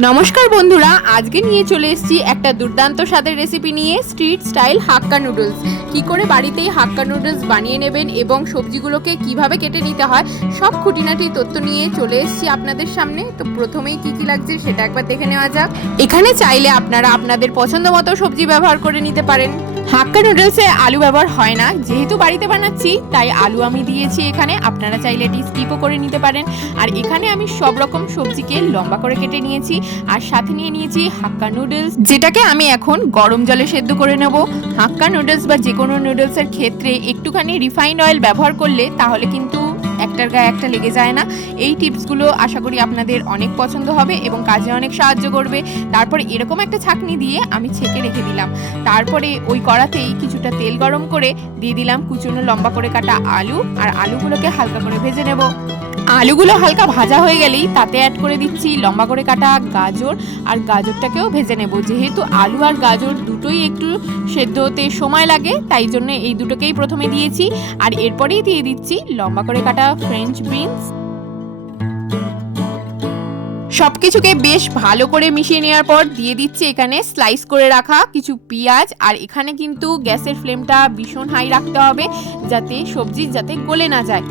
নমস্কার বন্ধুরা, আজকে নিয়ে চলে এসেছি একটা দুর্দান্ত স্বাদের রেসিপি নিয়ে স্ট্রিট স্টাইল হাক্কা নুডলস কি করে বাড়িতেই হাক্কা নুডলস বানিয়ে নেবেন এবং সবজিগুলোকে কীভাবে কেটে নিতে হয়, সব খুঁটিনাটি তথ্য নিয়ে চলে এসেছি আপনাদের সামনে। তো প্রথমেই কি কি লাগছে সেটা একবার দেখে নেওয়া যাক। এখানে চাইলে আপনারা আপনাদের পছন্দ মতো সবজি ব্যবহার করে নিতে পারেন। হাক্কা নুডলসে আলু ব্যবহার হয় না। যেহেতু বাড়িতে বানাচ্ছি, তাই আলু আমি দিয়েছি এখানে। আপনারা চাইলে এটি স্কিপও করে নিতে পারেন। আর এখানে আমি সব রকম সবজিকে লম্বা করে কেটে নিয়েছি। আর সাথে নিয়ে নিয়েছি হাক্কা নুডলস, যেটাকে আমি এখন গরম জলে সেদ্ধ করে নেব। হাক্কা নুডলস বা যে কোনো নুডলসের ক্ষেত্রে একটুখানি রিফাইন্ড অয়েল ব্যবহার করলে তাহলে কিন্তু একটার গায়ে একটা লেগে যায় না। এই টিপসগুলো আশা করি আপনাদের অনেক পছন্দ হবে এবং কাজে অনেক সাহায্য করবে। তারপরে এরকম একটা ছাকনি দিয়ে আমি ছেঁকে রেখে দিলাম। তারপরে ওই কড়াতেই কিছুটা তেল গরম করে দিয়ে দিলাম কুচুনো লম্বা করে কাটা আলু। আর আলুগুলোকে হালকা করে ভেজে নেব। আলুগুলো হালকা ভাজা হয়ে গেলেই তাতে অ্যাড করে দিচ্ছি লম্বা করে কাটা গাজর আর গাজরটাকেও ভেজে নেব। যেহেতু আলু আর গাজর দুটোই একটু সেদ্ধ হতে সময় লাগে, তাই জন্য এই দুটোকেই প্রথমে দিয়েছি। আর এরপরেই দিয়ে দিচ্ছি লম্বা করে কাটা ফ্রেঞ্চ বিনস সবকিছুকে বেশ ভালো করে মিশিয়ে নেওয়ার পর দিয়ে দিচ্ছি এখানে স্লাইস করে রাখা কিছু পেঁয়াজ। আর এখানে কিন্তু গ্যাসের ফ্লেমটা ভীষণ হাই রাখতে হবে, যাতে সবজি যাতে গলে না যায়।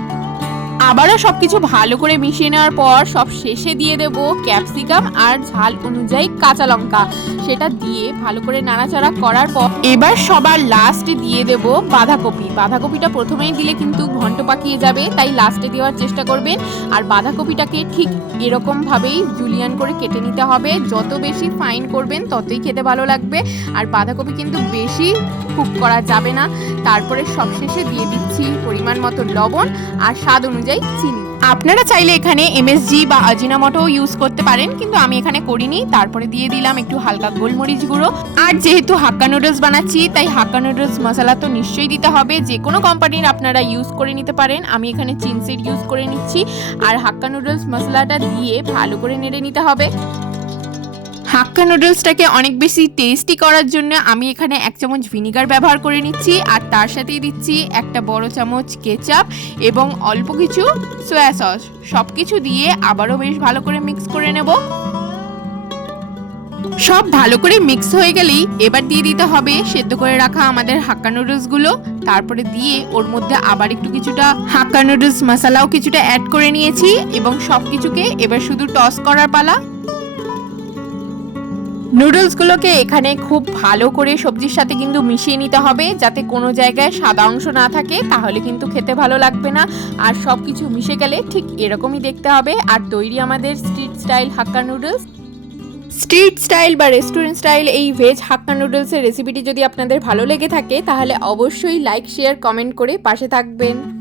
আবারও সবকিছু ভালো করে মিশিয়ে নেওয়ার পর সব শেষে দিয়ে দেব ক্যাপসিকাম আর ঝাল অনুযায়ী কাঁচা লঙ্কা। সেটা দিয়ে ভালো করে নাড়াচাড়া করার পর এবার সবার লাস্টে দিয়ে দেব বাঁধাকপি। বাঁধাকপিটা প্রথমেই দিলে কিন্তু ঘন্ট পাকিয়ে যাবে, তাই লাস্টে দেওয়ার চেষ্টা করবেন। আর বাঁধাকপিটাকে ঠিক এরকম ভাবেই জুলিয়ান করে কেটে নিতে হবে। যত বেশি ফাইন করবেন, ততই খেতে ভালো লাগবে। আর বাঁধাকপি কিন্তু বেশি কুক করা যাবে না। তারপরে সবশেষে দিয়ে দিচ্ছি পরিমাণ মতো লবণ। আর স্বাদ অনুযায়ী চিনি। আপনারা চাইলে এখানে এমএসজি বা আজিনামটো ইউজ করতে পারেন, কিন্তু আমি এখানে করিনি। তারপরে দিয়ে দিলাম একটু হালকা গোলমরিচ গুঁড়ো। আর যেহেতু হাক্কা নুডলস বানাচ্ছি, তাই হাক্কা নুডলস মশলা তো নিশ্চয়ই দিতে হবে। যে কোনো কোম্পানির আপনারা ইউজ করে নিতে পারেন। আমি এখানে চিনসিড ইউজ করে নিচ্ছি। আর হাক্কা নুডলস মশলাটা দিয়ে ভালো করে নেড়ে নিতে হবে। হাক্কা নুডলসটাকে অনেক বেশি টেস্টি করার জন্য আমি এখানে এক চামচ ভিনিগার ব্যবহার করে নিচ্ছি, আর তার সাথেই দিচ্ছি একটা বড় চামচ কেচাপ এবং অল্প কিছু সয়া সস সব কিছু দিয়ে আবারও বেশ ভালো করে মিক্স করে নেব। সব ভালো করে মিক্স হয়ে গেলেই এবার দিয়ে দিতে হবে সেদ্ধ করে রাখা আমাদের হাক্কা নুডলসগুলো। তারপরে দিয়ে ওর মধ্যে আবার একটু কিছুটা হাক্কা নুডলস মশলাও কিছুটা অ্যাড করে নিয়েছি এবং সব কিছুকে এবার শুধু টস করার পালা। নুডলসগুলোকে এখানে খুব ভালো করে সবজির সাথে কিন্তু মিশিয়ে নিতে হবে। যাতে কোনো জায়গায় সাদা অংশ না থাকে, তাহলে কিন্তু খেতে ভালো লাগবে না। আর সব কিছু মিশে গেলে ঠিক এরকমই দেখতে হবে। আর তৈরি আমাদের street style hakka noodles street style বা রেস্টুরেন্ট স্টাইল এই ভেজ হাক্কা নুডলসের রেসিপিটি যদি আপনাদের ভালো লেগে থাকে, তাহলে অবশ্যই লাইক শেয়ার কমেন্ট করে পাশে থাকবেন।